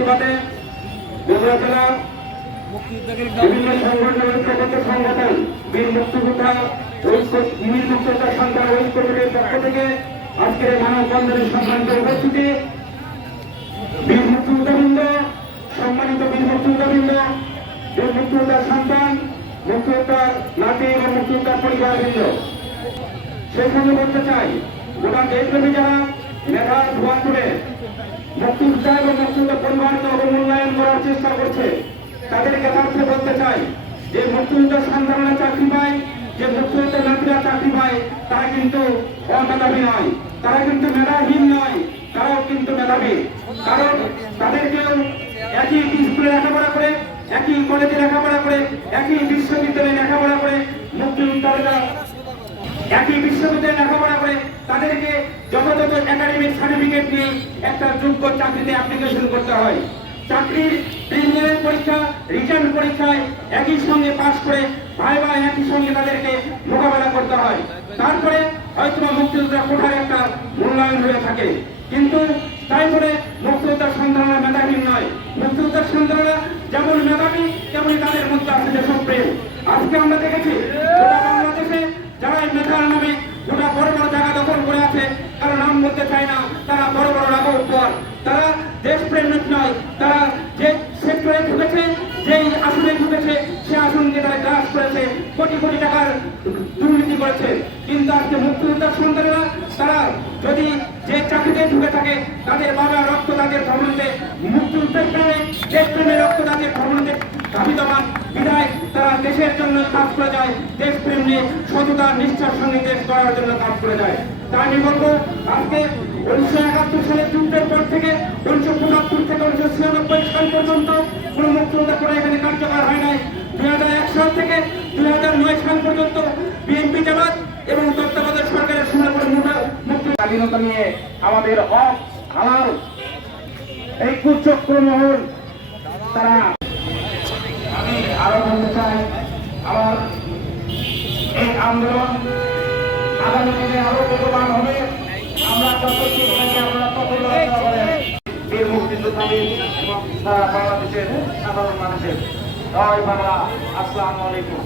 প্রতিবাদে বগুড়া সন্তান ঐক্য সম্মানিত বীর মুক্তিযোদ্ধাবৃন্দ বীর মুক্তিযোদ্ধার সন্তান মুক্তিযোদ্ধার নাতি এবং মুক্তিযোদ্ধার পরিবারবৃন্দ সঙ্গে বলতে চাই, গোটা দেশব্যাপী যারা মেধা ধোয়া তুলে মুক্তিযোদ্ধা এবং মুক্তিযোদ্ধা পরিবারকে অবমূল্যায়ন করার চেষ্টা করছে। তাদের যথার্থে বলতে চাই, যে মুক্তিযোদ্ধার সন্তানরা চাকরি পায়, যে মুক্তিযোদ্ধার নাতিরা চাকরি পায়, তারা কিন্তু অমেধাবী নয়। তারা কিন্তু মেধাহীন নয়, তারাও কিন্তু মেধাবী। কারণ তাদেরকেও একই স্কুলে লেখাপড়া করে, একই কলেজে লেখাপড়া করে, একই বিশ্ববিদ্যালয়ে লেখাপড়া করে মুক্তিযোদ্ধারা, একই বিশ্ববিদ্যালয়ে লেখাপড়া তাদেরকে যথাযথ একাডেমিক সার্টিফিকেট নিয়ে একটা যোগ্য চাকরিতে অ্যাপ্লিকেশন করতে হয়। চাকরির প্রিলিমিনারি পরীক্ষা রিটার্ন পরীক্ষায় একই সঙ্গে পাশ করে ভাই ভাই একই সঙ্গে তাদেরকে মোকাবেলা করতে হয়। তারপরে হয়তো মুক্তিযোদ্ধা কোঠার একটা মূল্যায়ন হয়ে থাকে। কিন্তু তাই বলে মুক্তিযোদ্ধার সন্তানরা মেধাহীন নয়। মুক্তিযোদ্ধার সন্তানরা যেমন মেধাবী, তেমনি তাদের মধ্যে আছে দেশপ্রেম আজকে আমরা দেখেছি গোটা বাংলাদেশে যারা এই মেধার নামে গোটা বড় বড় জায়গা দখল করে আছে তারা নাম বলতে চায় না, তারা বড় বড় উপর। তারা দেশপ্রেমিক নয়, তারা যে সেক্টরে ঢুকেছে, যেই আসনে ঢুকেছে, সে আসনকে তারা গ্রাস করেছে, কোটি কোটি টাকার দুর্নীতি করেছে। কিন্তু আজকে মুক্তিযোদ্ধার সন্তানেরা, তারা যদি যে চাকরিতে ঢুকে থাকে, তাদের বাবা রক্ত তাদের ধর্মতে মুক্তিযুদ্ধের প্রেমে দেশপ্রেমে রক্ত তাদের ধর্মতে দাবিদমান বিধায় তারা দেশের জন্য কাজ করে যায়, দেশপ্রেম নিয়ে সততা, নিষ্ঠার সঙ্গে দেশ গড়ার জন্য কাজ করে যায়। তাই আমি বলব, আজকে উনিশশো একাত্তর সালের যুদ্ধের পর থেকে উনিশশো পঁচাত্তর থেকে উনিশশো ছিয়ানব্বই সাল পর্যন্ত কোনো মুক্তিযোদ্ধা করে এখানে দুই হাজার এক সাল থেকে দুই হাজার নয় সাল পর্যন্ত বিএনপি জামাত এবং তত্ত্বাবধায়ক সরকারের নিয়ে আমাদের হক হালাল, এই কুচক্র মহল, তারা আমি আরও বলতে চাই, আমার এই আন্দোলন আগামী দিনে আরও বেগবান হবে। আমরা ঠিক থাকি আমরা বাংলাদেশের সাধারণ মানুষের। জয় বাংলা আসসালাম আলাইকুম।